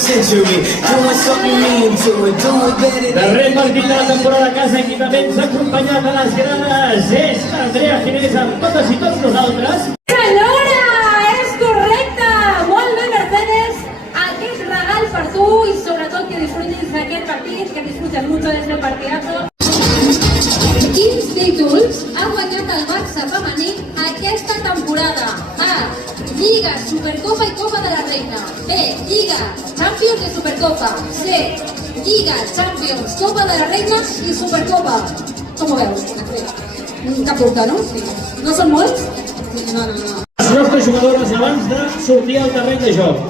century. Doing something mean to it, do it better. Darrer partit de la temporada a casa, aquí també ens ha acompanyat a les grades. És Andrea Jiménez amb totes i tots nosaltres. Senyora, és correcte! Molt bé, Mercedes. Aquest regal per tu i sobretot que disfrutis d'aquest partit, que disfrutes mucho de este partidazo. Quins títols ha guanyat el Barça femení aquesta temporada? A. Lliga, Supercopa i Copa de la Reina. B. Lliga, Champions i Supercopa. C. Lliga, Champions, Copa de la Reina i Supercopa. Com ho veus? Cap dubte, no? No són molts? No. Les nostres jugadores abans de sortir al terreny de joc.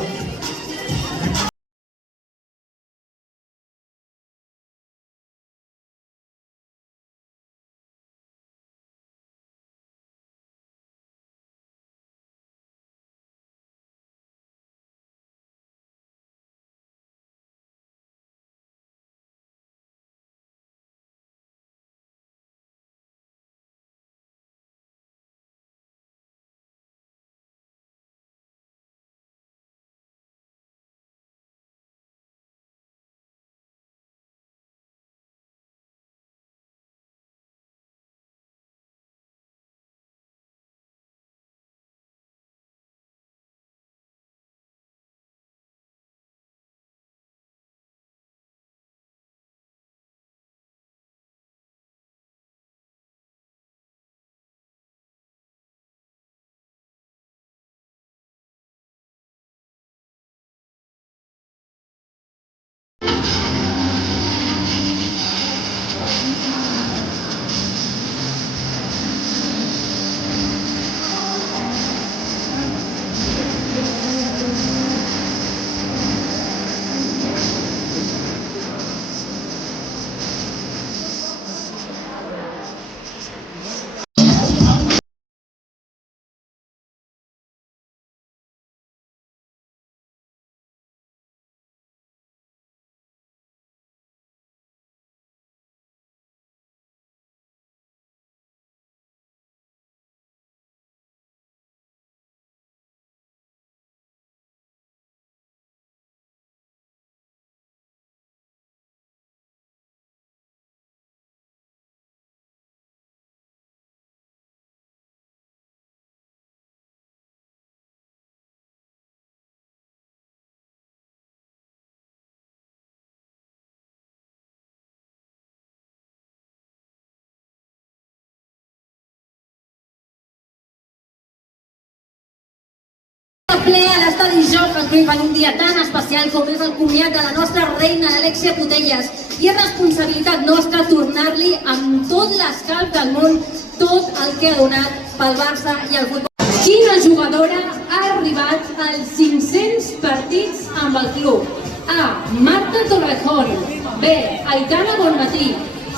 Ple a l'estadi Johan Cruyff en un dia tan especial com és el comiat de la nostra reina Alexia Putellas, i és responsabilitat nostra tornar-li amb tot l'escalf del món tot el que ha donat pel Barça i el futbol. Quina jugadora ha arribat als 500 partits amb el club? A. Marta Torrejón. B. Aitana Bonmatí.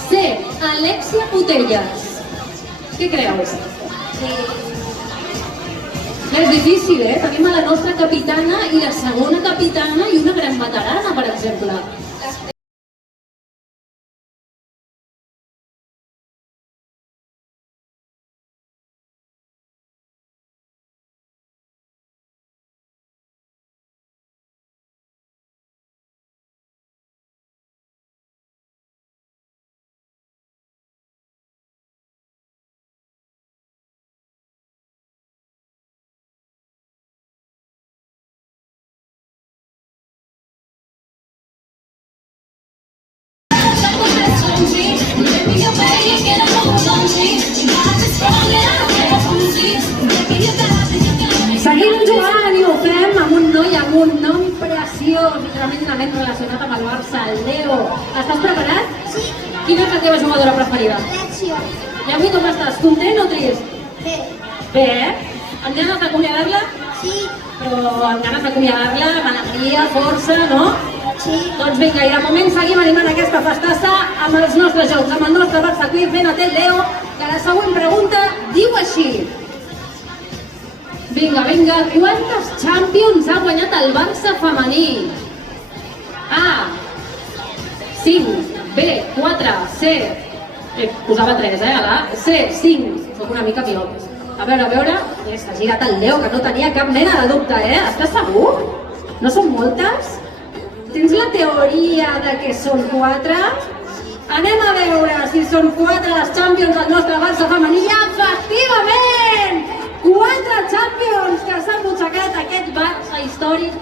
C. Alexia Putellas. Què creus? És difícil, Tenim a la nostra capitana i la segona capitana i una gran veterana, per exemple. Seguim jugant i ho fem amb un noi amb un nom preciós i tremendament relacionat amb el Barça, el Leo. Estàs preparat? Sí. Quina és la teva jugadora preferida? Alexia. I avui com estàs? Content o trist? Bé. Bé, amb ganes d'acomiadar-la? Sí. Però amb ganes d'acomiadar-la, amb alegria, força, no? Sí. Doncs vinga, i de moment seguim animant aquesta festassa amb els nostres jocs, amb el nostre Barça Cruyff. Ben atent, Leo, que la següent pregunta diu així. Vinga, quantes Champions ha guanyat el Barça femení? A. 5. B. 4. C. Posava 3, a la C. 5. Soc una mica piot. A veure, s'ha girat el Leo, que no tenia cap mena de dubte, Estàs segur? No són moltes? tens la teoria de que són 4? Anem a veure si són 4 les Champions del nostre Barça femení. I efectivament! 4 Champions que s'han butxacat aquest Barça històric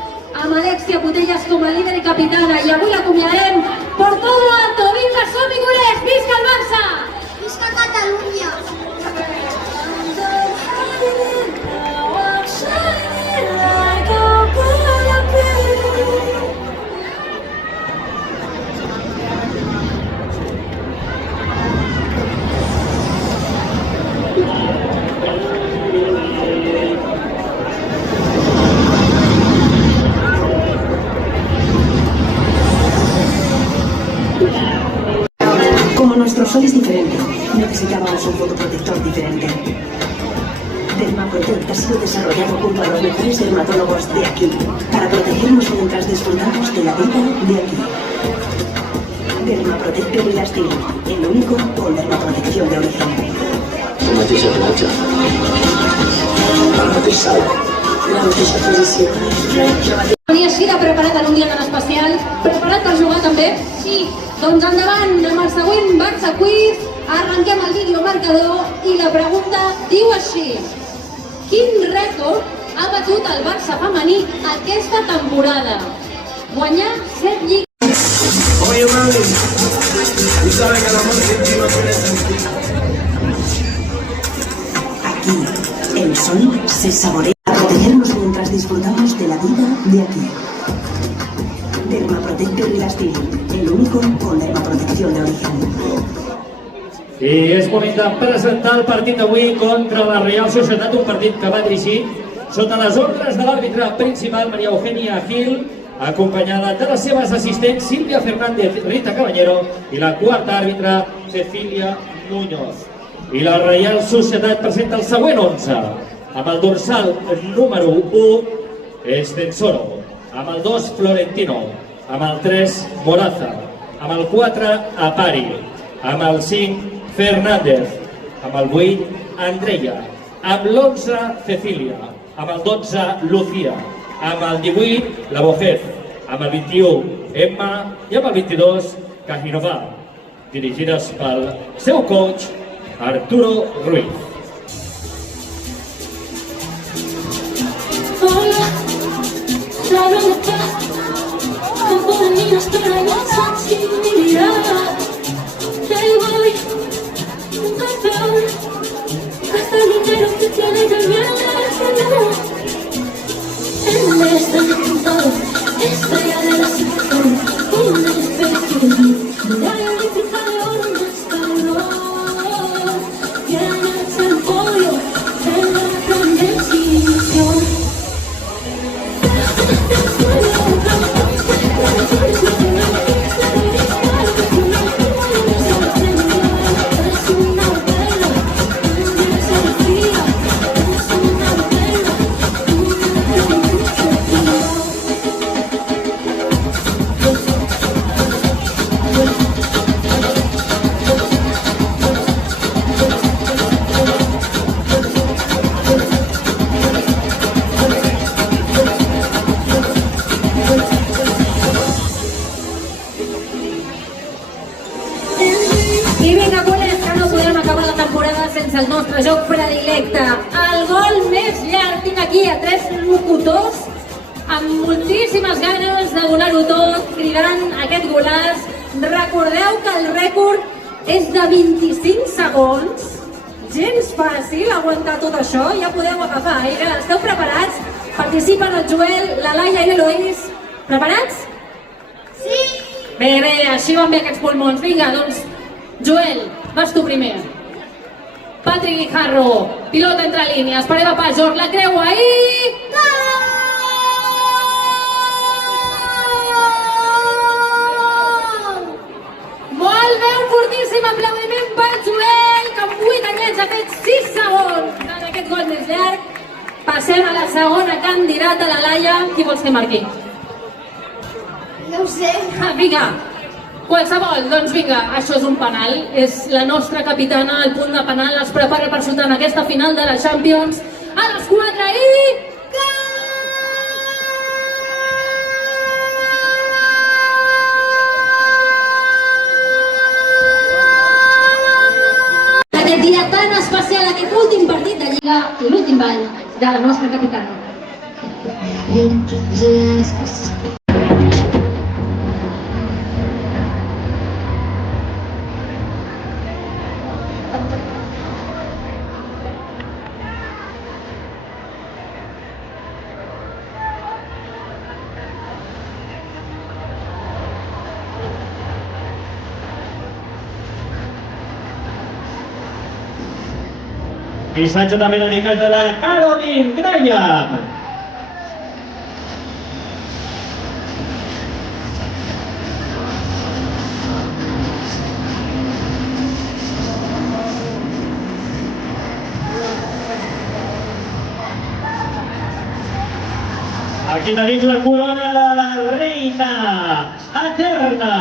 amb Alexia Putellas com a líder i capitana. I avui l'acomiadarem per tot lo alto. Vinga, som-hi, culers! Visca el Barça! Visca Catalunya! Como nuestro sol es diferente, necesitábamos un fotoprotector diferente. Dermaprotect ha sido desarrollado junto a los mejores dermatólogos de aquí para protegernos mientras disfrutamos de la vida de aquí. Dermaprotect de Relastil, el único con dermaprotección de origen. La mateixa platja, el mateix sal, la mateixa posició. Venia així de preparat en un dia tan especial. Preparat per jugar també? Sí. Doncs endavant amb el següent Barça Quiz. Arrenquem el vídeo marcador i la pregunta diu així. Quin rècord ha batut el Barça femení aquesta temporada? Guanyar 7 lligues. Oye, mami, tú sabes que el amor sin ti no tiene sentido. Aquí, el sol se saborea para protegernos mientras disfrutamos de la vida de aquí. Dermaprotect de Relastil, el único con dermaprotección de origen. I és moment de presentar el partit d'avui contra la Real Societat, un partit que va dirigir sota les ordres de l'àrbitre principal, María Eugenia Gil, acompanyada de les seves assistents Sílvia Fernández, Rita Caballero i la quarta àrbitre Cecilia Muñoz. I la Real Societat presenta el següent 11, amb el dorsal número 1, Estensoro, amb el 2, Florentino, amb el 3, Moraza, amb el 4, Apari, amb el 5, Fernández, amb el 8, Andreia, amb l'11, Cecilia, amb el 12, Lucía, amb el 18, La Bojez, amb el 21, Emma i amb el 22, Cajinova, dirigides pel seu coach, Arturo Ruiz. Hola, hablo de paz, campo de minas, pero hay más sensibilidad. Ahí voy, un campeón, hasta el dinero que tiene que enseñar. En esta todo, estrella de la situación, un espejismo, la olímpica de oro no está no. Tienes el pollo, en la convención. I vinga, culers, que no podem acabar la temporada sense el nostre joc predilecte. El gol més llarg. Tinc aquí a 3 locutors amb moltíssimes ganes de donar-ho tot, cridant aquest golaç. Recordeu que el rècord és de 25 segons. Gens fàcil aguantar tot això. Ja podeu agafar aire. Esteu preparats? Participen el Joel, la Laia i l'Eloís. Preparats? Sí! Bé, així van bé aquests pulmons. Vinga, doncs, Joel, vas tu primer. Patrick Guijarro, pilota entre línies, per Eva Pajor, la creua i... Gol! Molt bé, un fortíssim aplaudiment per Joel, que amb 8 anyets ha fet 6 segons en aquest gol més llarg. Passem a la segona candidata, la Laia. Qui vols que marqui? No ho sé. Vinga, qualsevol, doncs vinga, això és un penal, és la nostra capitana, el punt de penal, es prepara per xutar en aquesta final de la Champions, a les 4 i... Gol! l'últim ball de la nostra capitana. Missatge també dedicat a la Caroline Graham. Aquí tenim la corona de la reina eterna.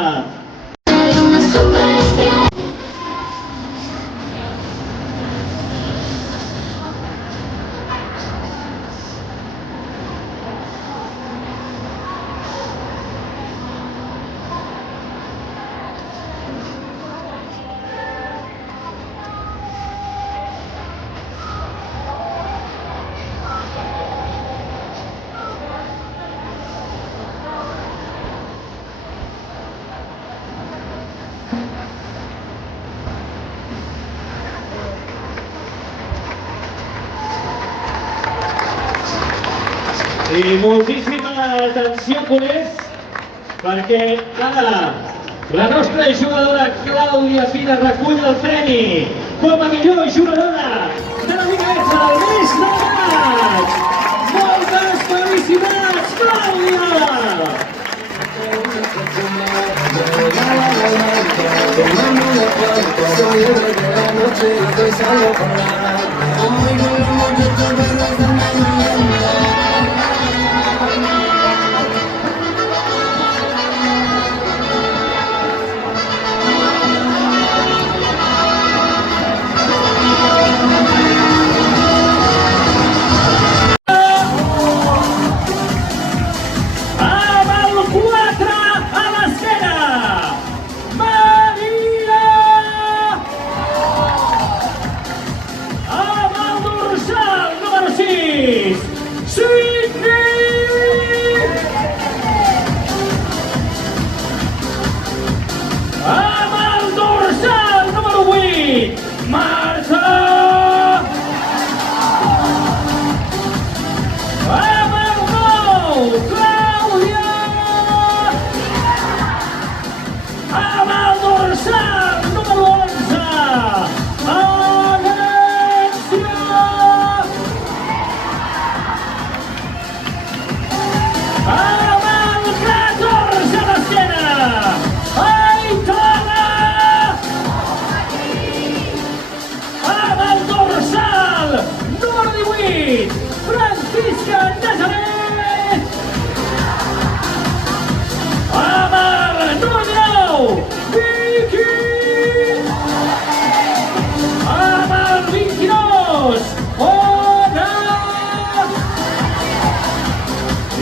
I moltíssima atenció, culers, perquè ara la nostra jugadora Clàudia Fina recull el premi com a millor jugadora de la Lliga EFA del mes de maig. Moltes felicitats, Clàudia!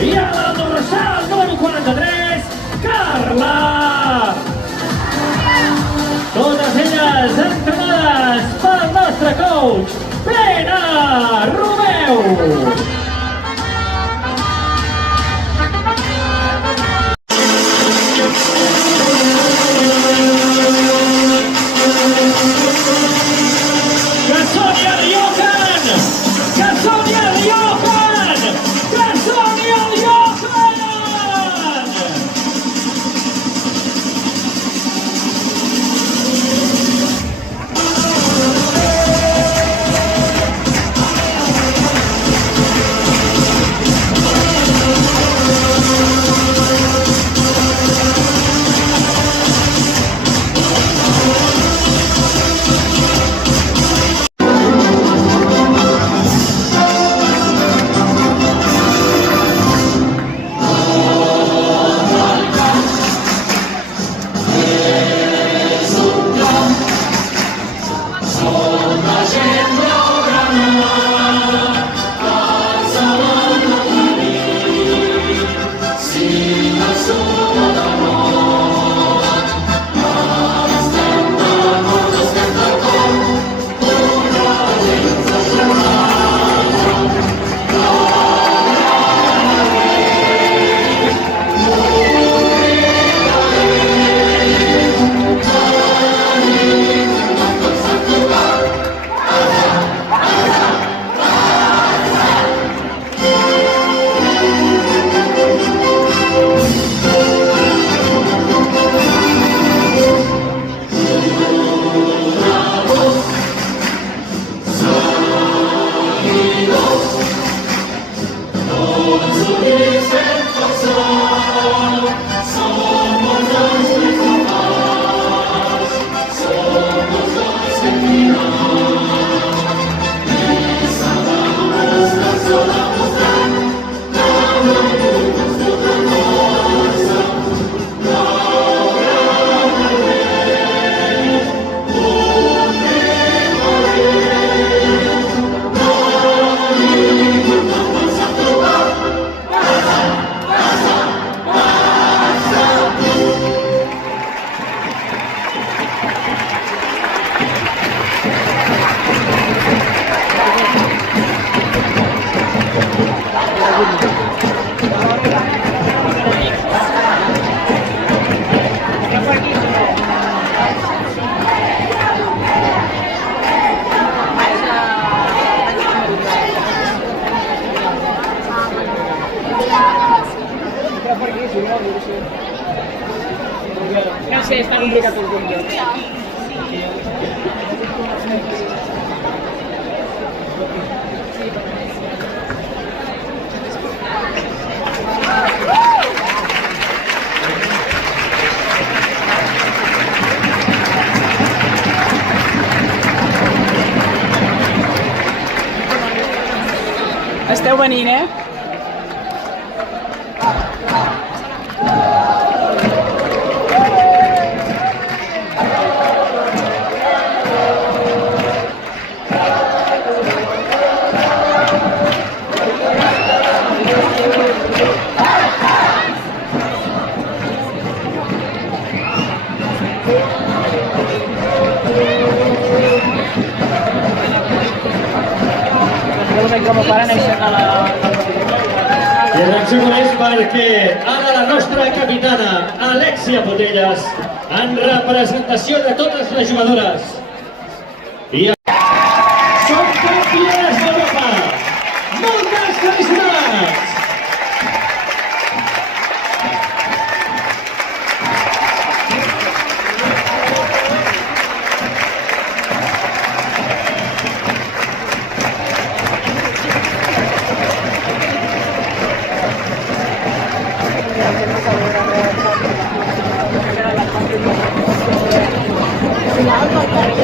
I a la dorsal número 43, Carla! Totes elles entrenades pel nostre coach, Pere Romeu! No sé, està complicat el conjunt. Esteu venint, eh? Com paren aixecar la... I atenció con ells perquè ara la nostra capitana, Alexia Potelles, en representació de totes les jugadores. I som campiones d'Europa! Moltes felicitats! Final,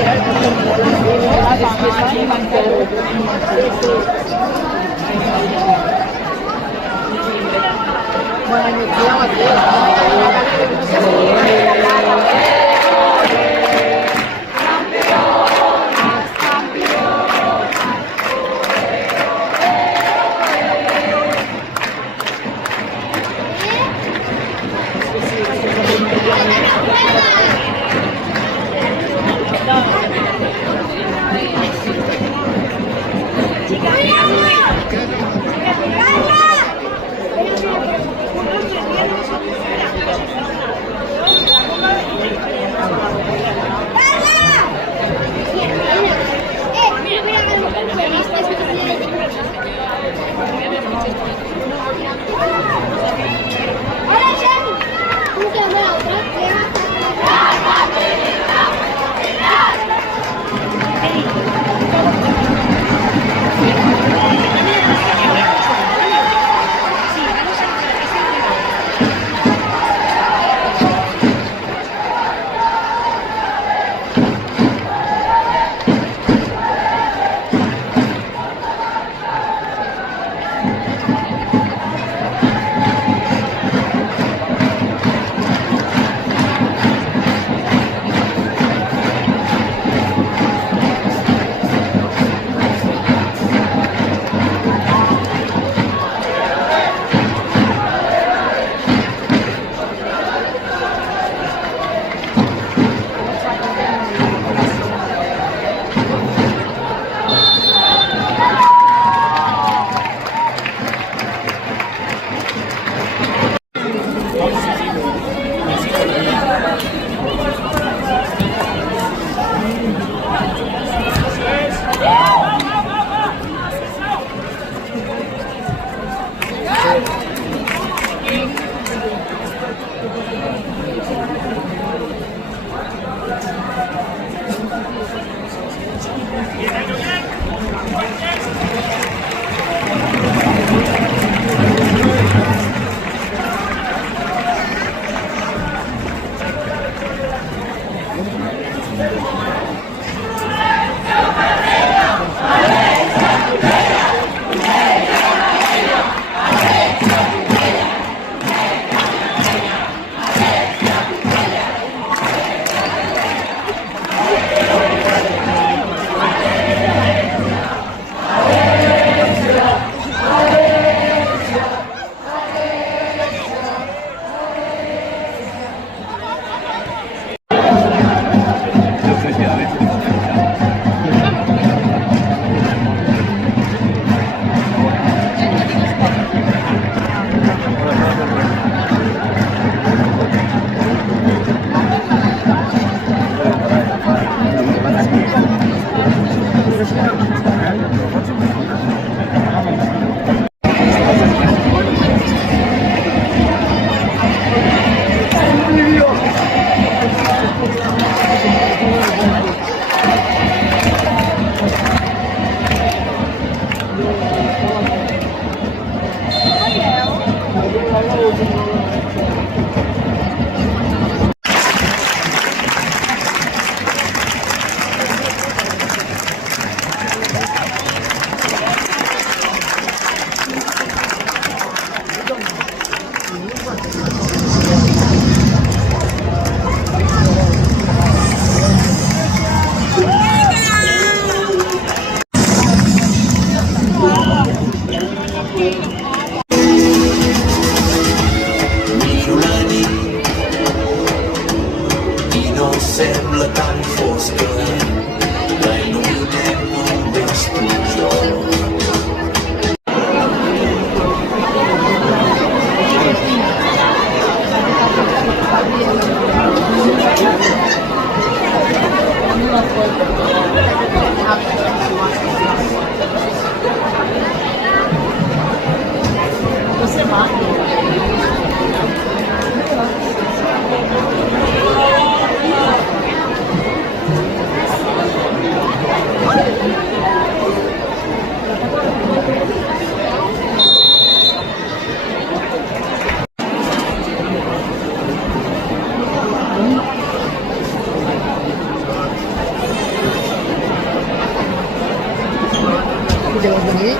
Claudia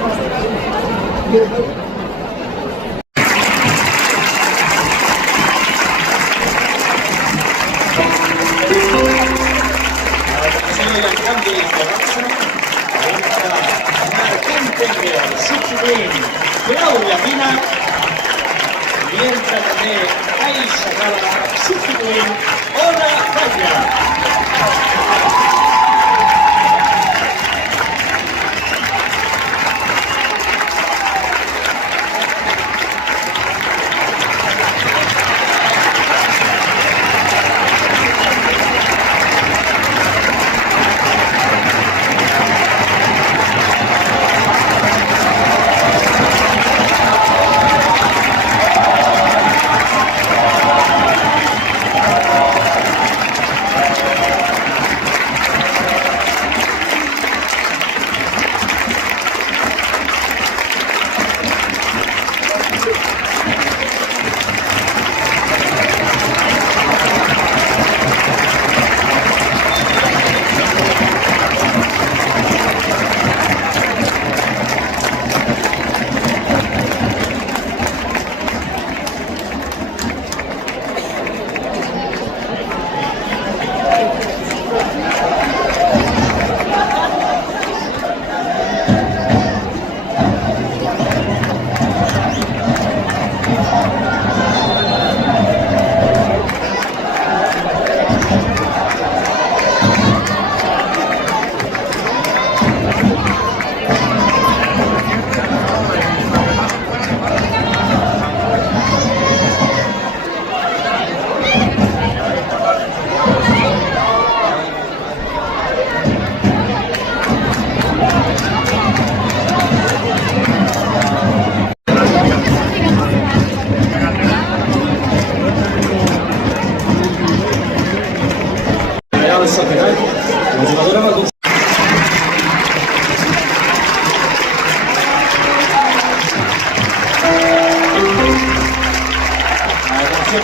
Pina i entra també Aisha Gala, substituint Ona Falla.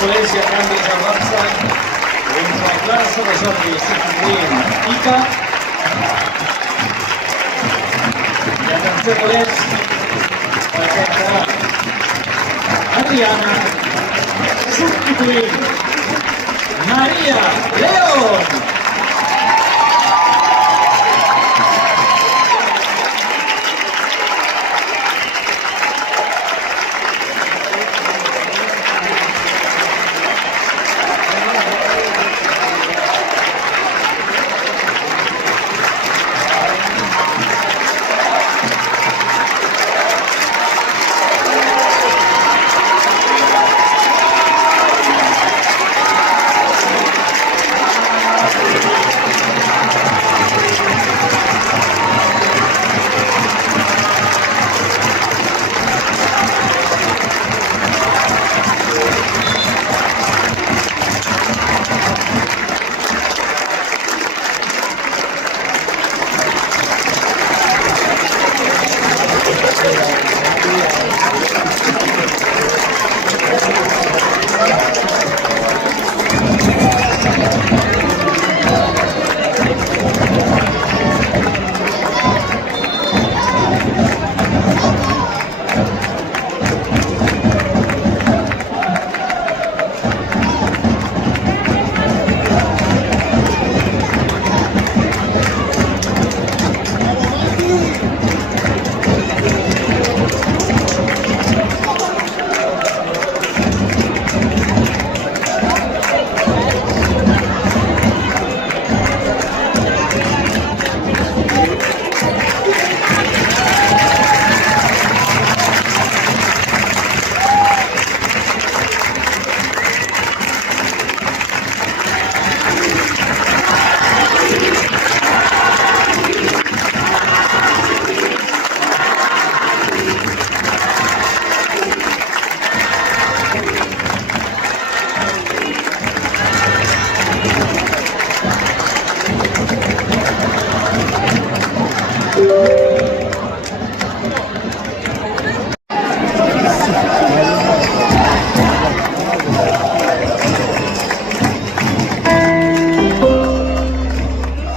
Polència, canvis al Barça, un reemplaço de Jordi substituint Ica. I atenció Polens, perquè entrarà Adriana, substituint Maria León.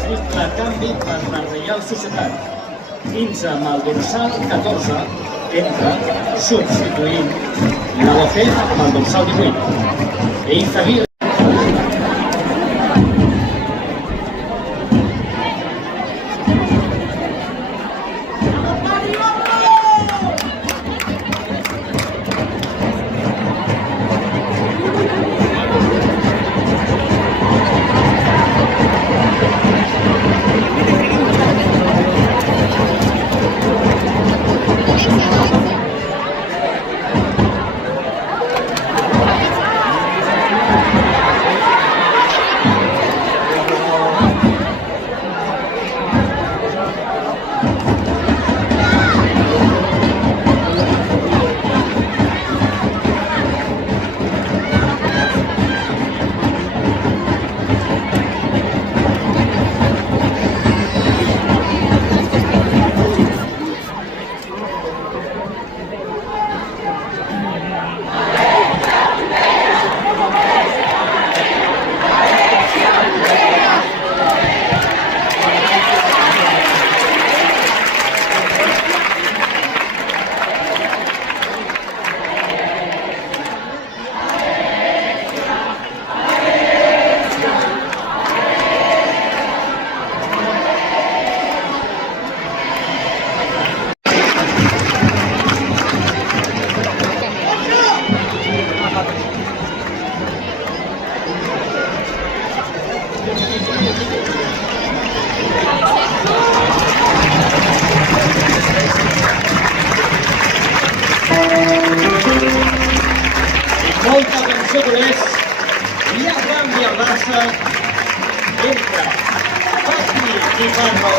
Triple canvi per la Reial Societat. 15 amb el dorsal 14, entra substituint la López amb el dorsal 18. E Izaguirre. Molta atenció Dolers, i ja va enviar-se entre Pati i Carlo,